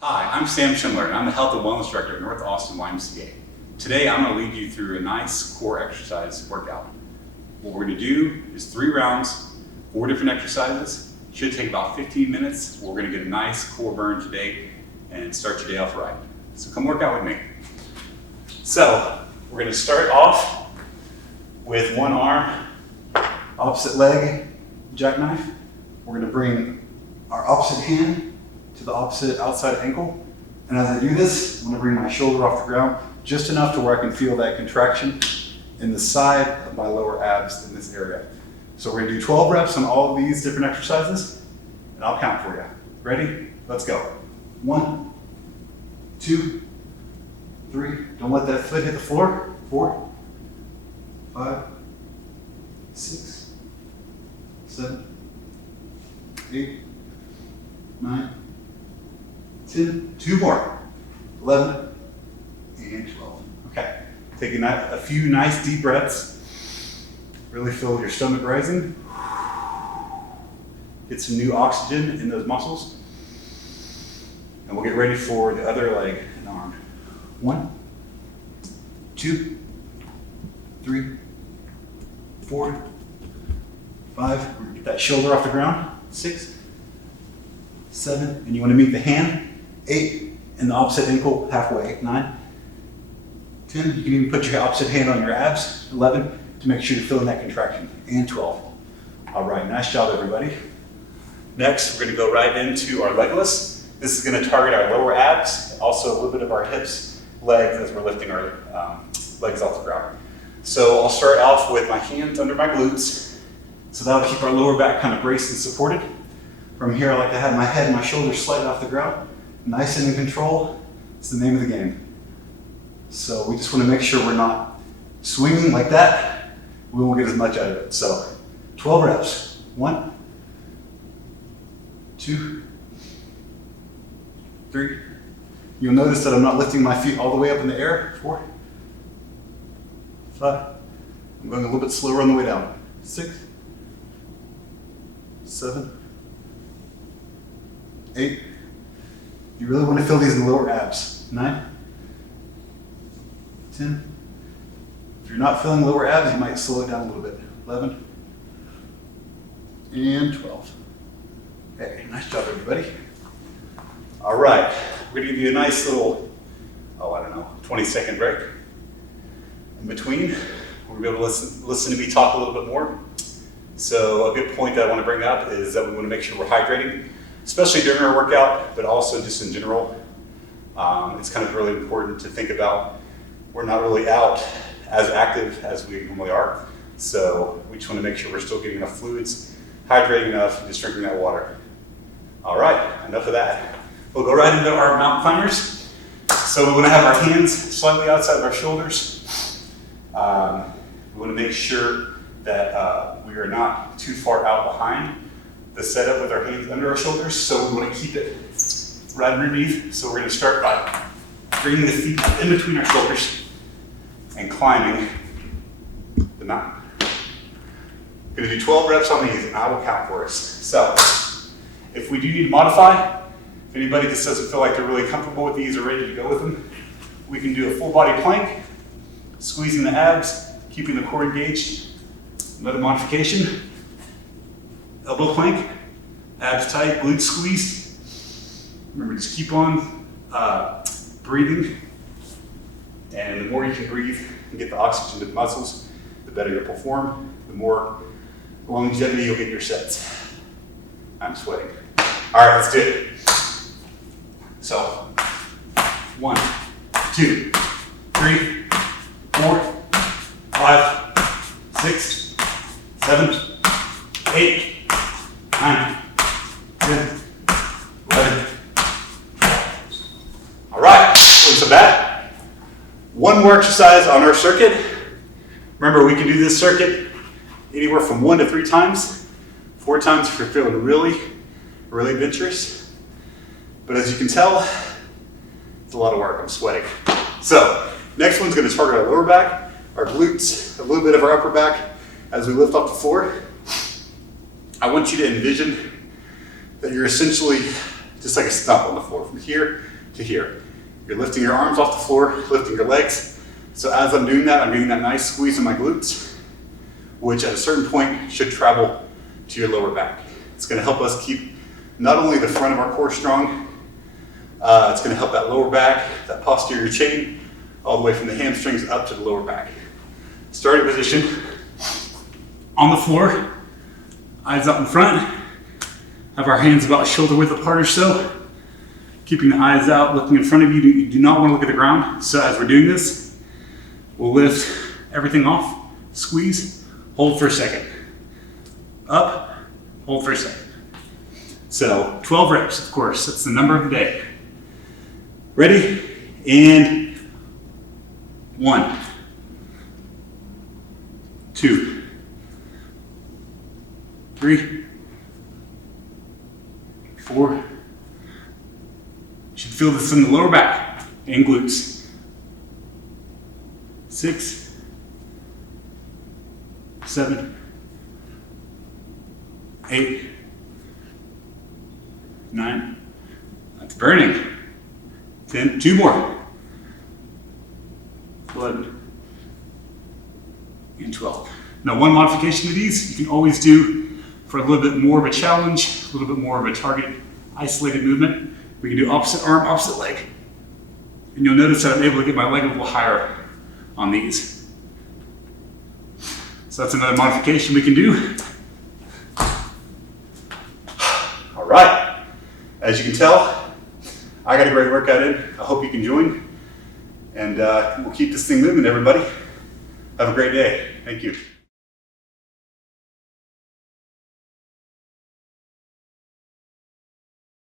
Hi, I'm Sam Chmelar, and I'm the Health and Wellness Director at North Austin YMCA. Today, I'm going to lead you through a nice core exercise workout. What we're going to do is 3 rounds, 4 different exercises. Should take about 15 minutes. We're going to get a nice core burn today and start your day off right. So come work out with me. So we're going to start off with one arm, opposite leg, jackknife. We're going to bring our opposite hand to the opposite outside ankle. And as I do this, I'm going to bring my shoulder off the ground just enough to where I can feel that contraction in the side of my lower abs in this area. So we're going to do 12 reps on all of these different exercises, and I'll count for you. Ready? Let's go. 1, 2, 3. Don't let that foot hit the floor. 4, 5, 6, 7, 8, 9, 10, 2 more, 11, and 12. Okay, taking a few nice deep breaths. Really feel your stomach rising. Get some new oxygen in those muscles. And we'll get ready for the other leg and arm. 1, 2, 3, 4, 5. We're gonna get that shoulder off the ground. 6, 7, and you want to meet the hand. 8, and the opposite ankle halfway. 9, 10, you can even put your opposite hand on your abs. 11, to make sure you're feeling that contraction. And 12. All right, nice job, everybody. Next, we're going to go right into our legless. This is going to target our lower abs, also a little bit of our hips, legs, as we're lifting our legs off the ground. So I'll start off with my hands under my glutes. So that'll keep our lower back kind of braced and supported. From here, I like to have my head and my shoulders slightly off the ground. Nice and in control. It's the name of the game. So we just want to make sure we're not swinging like that. We won't get as much out of it. So 12 reps. 1, 2, 3. You'll notice that I'm not lifting my feet all the way up in the air. 4, 5. I'm going a little bit slower on the way down. 6, 7, 8. You really want to feel these in the lower abs. 9, 10. If you're not feeling lower abs, you might slow it down a little bit. 11, and 12. Okay, nice job, everybody. All right, we're gonna give you a nice little, 20-second break. In between, we're gonna be able to listen to me talk a little bit more. So a good point that I want to bring up is that we want to make sure we're hydrating, especially during our workout, but also just in general. It's kind of really important to think about we're not really out as active as we normally are. So we just want to make sure we're still getting enough fluids, hydrating enough, and just drinking that water. All right, enough of that. We'll go right into our mountain climbers. So we want to have our hands slightly outside of our shoulders. We want to make sure that we are not too far out behind the setup with our hands under our shoulders, so we want to keep it right underneath. So we're going to start by bringing the feet in between our shoulders and climbing the mountain. We're going to do 12 reps on these, and I will count for us. So if we do need to modify, if anybody just doesn't feel like they're really comfortable with these or ready to go with them, we can do a full body plank, squeezing the abs, keeping the core engaged. Another modification. Elbow plank, abs tight, glutes squeezed. Remember, just keep on breathing. And the more you can breathe and get the oxygen to the muscles, the better you'll perform, the more longevity you'll get in your sets. I'm sweating. All right, let's do it. So, 1, 2, 3, 4, 5, 6, 7, 8, 9, 10, 11. All right, wasn't so bad. One more exercise on our circuit. Remember, we can do this circuit anywhere from 1 to 3 times. 4 times if you're feeling really, really adventurous. But as you can tell, it's a lot of work. I'm sweating. So, next one's going to target our lower back, our glutes, a little bit of our upper back as we lift off the floor. I want you to envision that you're essentially just like a stump on the floor. From here, to here. You're lifting your arms off the floor, lifting your legs. So as I'm doing that, I'm getting that nice squeeze in my glutes, which at a certain point should travel to your lower back. It's gonna help us keep not only the front of our core strong, it's gonna help that lower back, that posterior chain, all the way from the hamstrings up to the lower back. Starting position, on the floor, eyes up in front, have our hands about shoulder width apart or so, keeping the eyes out, looking in front of you. You do not want to look at the ground. So as we're doing this, we'll lift everything off, squeeze, hold for a second. Up, hold for a second. So 12 reps, of course, that's the number of the day. Ready? And 1, 2, 3, 4. You should feel this in the lower back and glutes. 6, 7, 8, 9. That's burning. 10, 2 more. 11, and 12. Now, one modification to these you can always do for a little bit more of a challenge, a little bit more of a targeted, isolated movement. We can do opposite arm, opposite leg. And you'll notice that I'm able to get my leg a little higher on these. So that's another modification we can do. All right. As you can tell, I got a great workout in. I hope you can join. And we'll keep this thing moving, everybody. Have a great day. Thank you.